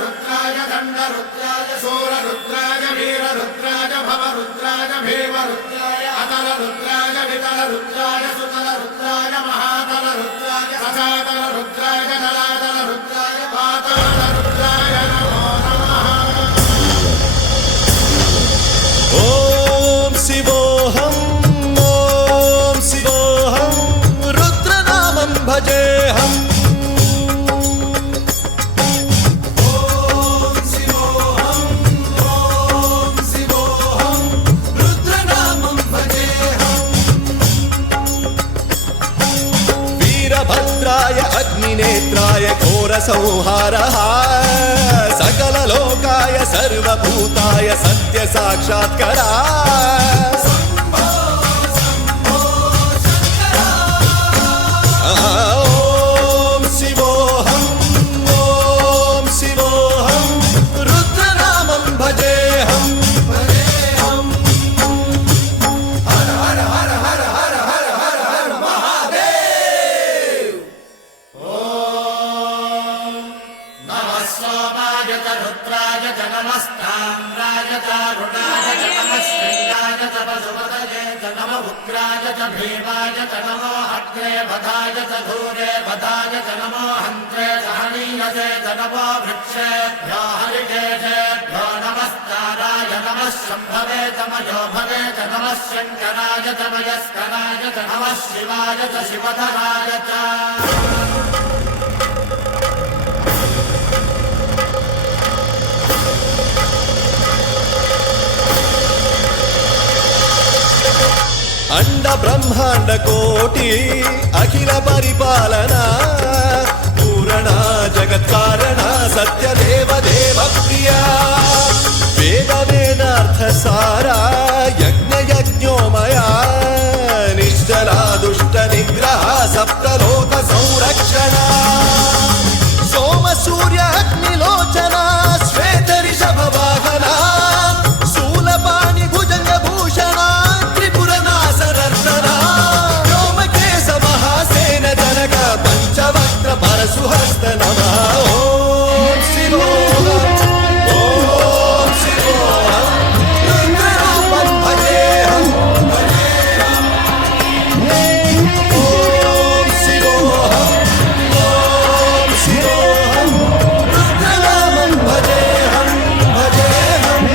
रुद्राय दण्डरुद्राय शूररुद्राय वीररुद्राय भवरुद्राय भीमरुद्राय अतलरुद्राय वितलरुद्राय सुतलरुद्राय महातलरुद्राय सजातलरुद्राय जलातलरुद्राय पातालरुद्राय नमो नमः। ओम शिवोऽहं रुद्रनामं भजेऽहम्। वीरभद्राय अग्निनेत्राय घोरसंहारः सकललोकाय सर्वभूताय सत्यसाक्षात्करा। ओम शिवोऽहं रुद्रनामं भजेऽहम्। हर हर हर हर हर हर हर हर महादेव। ओम नमः सोमाय च रुद्राय च नमस्ताम्राय च रुणाय च नमः श्रीयाय च वसुपतये च नमः उग्राय च भीमाय च नमो अग्रे वधाय च धूरे वधाय च नमो हन्त्रे सहनीयसे च नमो वृक्षेभ्यो हरिकेशेभ्यो नमस्काराय नमः शम्भवे च मयो भवे च नमः शङ्कराय च मयस्कराय च नमः शिवाय च शिवधराय च। अंड ब्रह्मांड कोटि अखिल परिपालना पूरणा जगत्कारणा सत्यदेव देव प्रिया वेद वेदार्थ सारा यज्ञ यज्ञोमया निश्चला दुष्ट निग्रह सप्तलोक संरक्षणा सोम सूर्य अग्निलोचना श्वेत ऋषभ वाहना शूलपाणि भुजंग भूषणा पंचवक्त्र परशुहस्त नमः। ओम शिवोऽहं रुद्रनामं भजेऽहम्। ओम शिवोऽहं रुद्रनामं भजेऽहम् भजेऽहम्।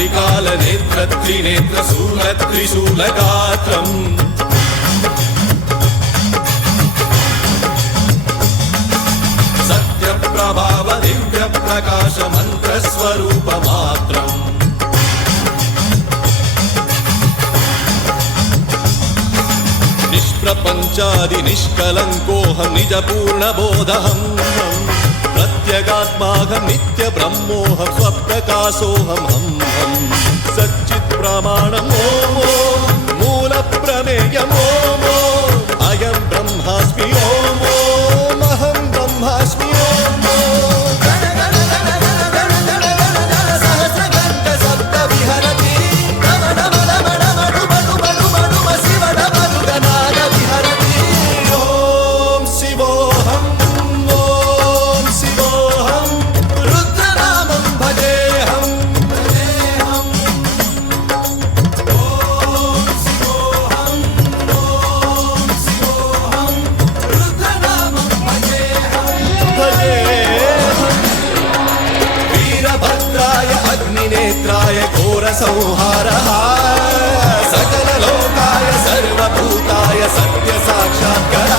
त्रिकाल नेत्र त्रिनेत्र शूल त्रिशूलगात्रम् सत्य प्रभाव दिव्य प्रकाश मंत्र स्वरूप मात्रम् निष्प्रपंचादि निष्कलंकोऽहं निज पूर्ण बोधहम् प्रत्यगात्माहं नित्य ब्रह्मोऽहं स्वप्रकाशोऽहं हम सच्चित् प्रमाणम् ओम मूल प्रमेयम् ओम अयं ब्रह्मास्मि ओम अहं ब्रह्मास्मि ओम सहस्रघण्ट शब्द विहरति नम नम नम नम डुम डुम डुम डुम शिव नम दुगनाद विहरति। ओम शिवोऽहं रुद्रनामं भजेऽहम् भजेऽहम्। ओम शिवोऽहं रुद्रनामं भजेऽहम् भजेऽहम्। वीरभद्राय अग्निनेत्राय घोरसंहारः सकल सत्य साक्षात्कार